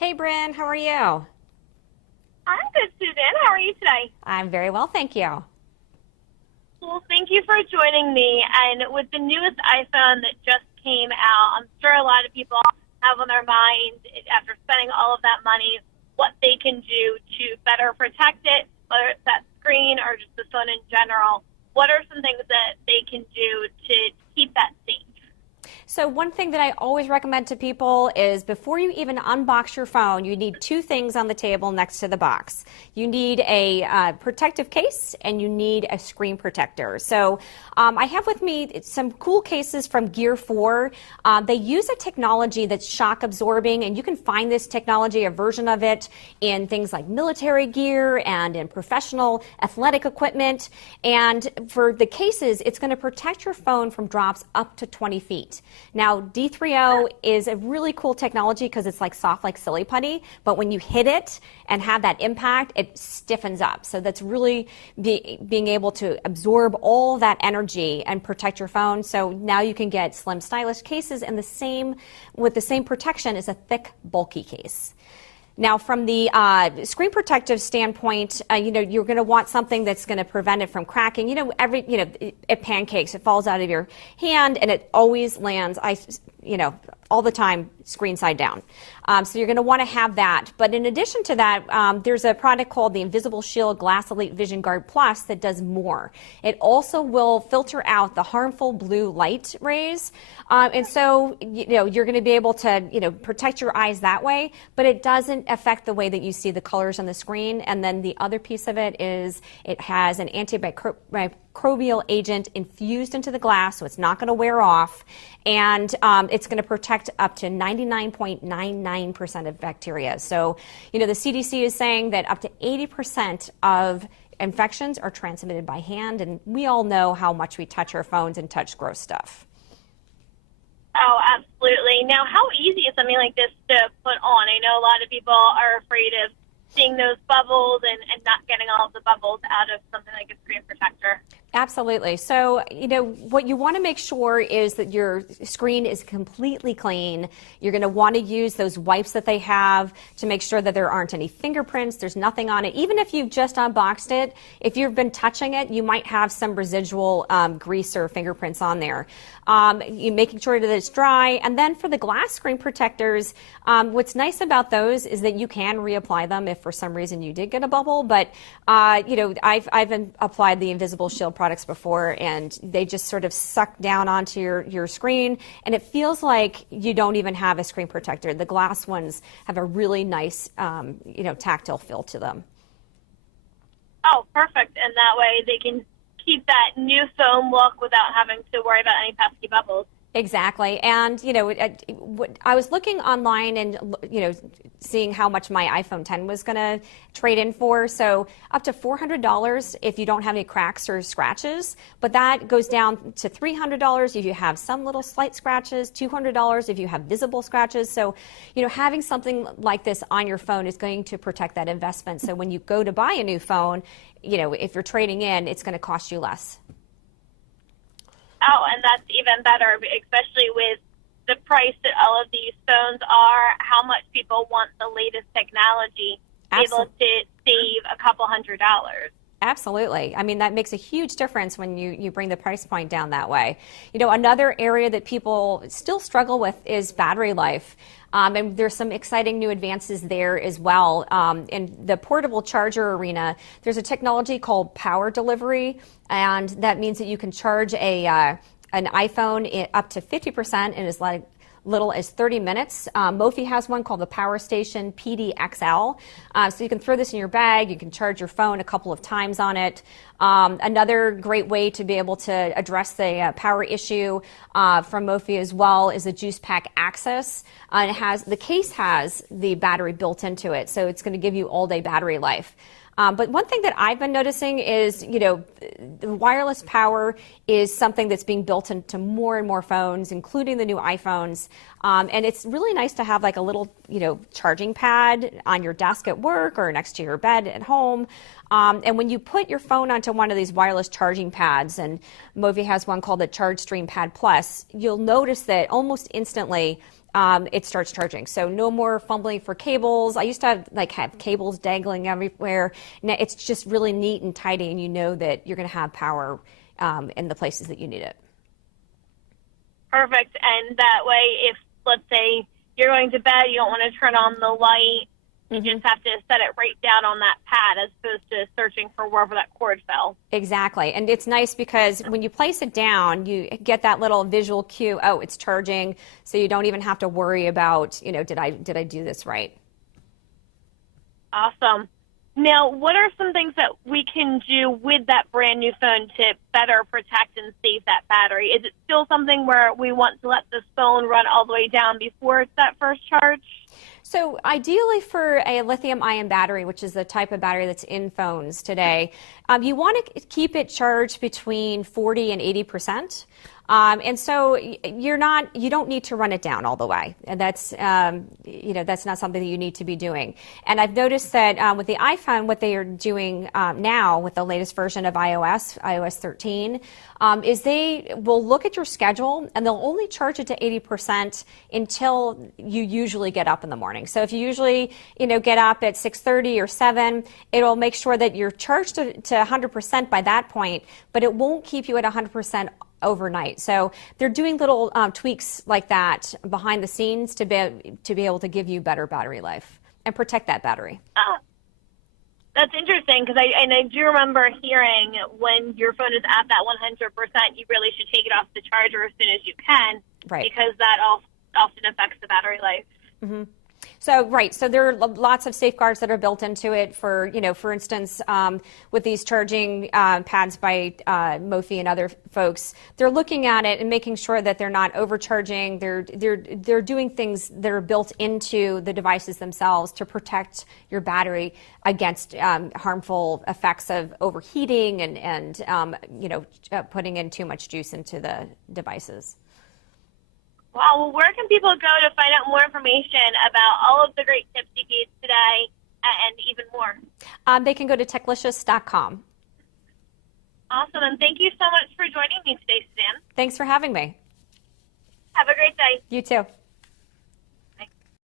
Hey, Brynn, how are you? I'm good, Suzanne. How are you today? I'm very well, thank you. Well, thank you for joining me. And with the newest iPhone that just came out, I'm sure a lot of people have on their mind after spending all of that money what they can do to better protect it, whether it's that screen or just the phone in general. What are some things that they can do to keep that safe? So one thing that I always recommend to people is before you even unbox your phone, you need two things on the table next to the box. You need a protective case and you need a screen protector. So I have with me some cool cases from Gear 4. They use a technology that's shock absorbing, and you can find this technology, a version of it, in things like military gear and in professional athletic equipment. And for the cases, it's going to protect your phone from drops up to 20 feet. Now, D3O is a really cool technology because it's like soft like silly putty, but when you hit it and have that impact, it stiffens up. So that's really being able to absorb all that energy and protect your phone. So now you can get slim, stylish cases and with the same protection as a thick, bulky case. Now, from the screen protective standpoint, you're going to want something that's going to prevent it from cracking. It pancakes, it falls out of your hand, and it always lands, all the time, screen side down. So you're going to want to have that. But in addition to that, there's a product called the Invisible Shield Glass Elite Vision Guard Plus that does more. It also will filter out the harmful blue light rays. And so, you're going to be able to, protect your eyes that way, but it doesn't affect the way that you see the colors on the screen. And then the other piece of it is it has an antimicrobial agent infused into the glass, so it's not going to wear off. And it's going to protect up to 99.99% of bacteria. So, the CDC is saying that up to 80% of infections are transmitted by hand, and we all know how much we touch our phones and touch gross stuff. Oh, absolutely. Now, how easy is something like this to put on? I know a lot of people are afraid of seeing those bubbles and not getting all of the bubbles out of something like a screen protector. Absolutely. So, what you want to make sure is that your screen is completely clean. You're going to want to use those wipes that they have to make sure that there aren't any fingerprints, there's nothing on it. Even if you've just unboxed it, if you've been touching it, you might have some residual grease or fingerprints on there. You're making sure that it's dry. And then for the glass screen protectors, what's nice about those is that you can reapply them if for some reason you did get a bubble. But, I've applied the Invisible Shield products before, and they just sort of suck down onto your screen, and it feels like you don't even have a screen protector. The glass ones have a really nice, tactile feel to them. Oh, perfect. And that way they can keep that new phone look without having to worry about any pesky bubbles. Exactly. And, I was looking online and, seeing how much my iPhone 10 was going to trade in for. So up to $400 if you don't have any cracks or scratches. But that goes down to $300 if you have some little slight scratches, $200 if you have visible scratches. So, having something like this on your phone is going to protect that investment. So when you go to buy a new phone, if you're trading in, it's going to cost you less. Oh, and that's even better, especially with the price that all of these phones are, how much people want the latest technology, able to save a couple $100. Absolutely. I mean, that makes a huge difference when you bring the price point down that way. Another area that people still struggle with is battery life. And there's some exciting new advances there as well. In the portable charger arena, there's a technology called power delivery, and that means that you can charge an iPhone up to 50% in as little as 30 minutes. Mophie has one called the Power Station PDXL. So you can throw this in your bag. You can charge your phone a couple of times on it. Another great way to be able to address the power issue from Mophie as well is the Juice Pack Access. The case has the battery built into it, so it's going to give you all-day battery life. But one thing that I've been noticing is, the wireless power is something that's being built into more and more phones, including the new iPhones. And it's really nice to have like a little, charging pad on your desk at work or next to your bed at home. And when you put your phone onto one of these wireless charging pads, and Mophie has one called the Charge Stream Pad Plus, you'll notice that almost instantly it starts charging. So no more fumbling for cables. I used to have cables dangling everywhere. Now it's just really neat and tidy, and you know that you're going to have power in the places that you need it. Perfect. And that way, if, let's say, you're going to bed, you don't want to turn on the light, you just have to set it right down on that pad as opposed to searching for wherever that cord fell. Exactly. And it's nice because when you place it down, you get that little visual cue, oh, it's charging, so you don't even have to worry about, did I do this right? Awesome. Now, what are some things that we can do with that brand new phone to better protect and save that battery? Is it still something where we want to let this phone run all the way down before it's that first charge? So ideally for a lithium-ion battery, which is the type of battery that's in phones today, you want to keep it charged between 40 and 80%. And so you don't need to run it down all the way. And that's not something that you need to be doing. And I've noticed that with the iPhone, what they are doing now with the latest version of iOS 13, is they will look at your schedule and they'll only charge it to 80% until you usually get up in the morning. So if you usually, get up at 6:30 or 7, it'll make sure that you're charged to 100% by that point, but it won't keep you at 100% overnight. So they're doing little tweaks like that behind the scenes to be able to give you better battery life and protect that battery. That's interesting because I do remember hearing when your phone is at that 100%, you really should take it off the charger as soon as you can, right? Because that often affects the battery life. Mm-hmm. So there are lots of safeguards that are built into it for instance, with these charging pads by Mophie and other folks, they're looking at it and making sure that they're not overcharging. They're doing things that are built into the devices themselves to protect your battery against harmful effects of overheating and putting in too much juice into the devices. Wow, well, where can people go to find out more information about all of the great tips you gave today and even more? They can go to techlicious.com. Awesome, and thank you so much for joining me today, Suzanne. Thanks for having me. Have a great day. You too.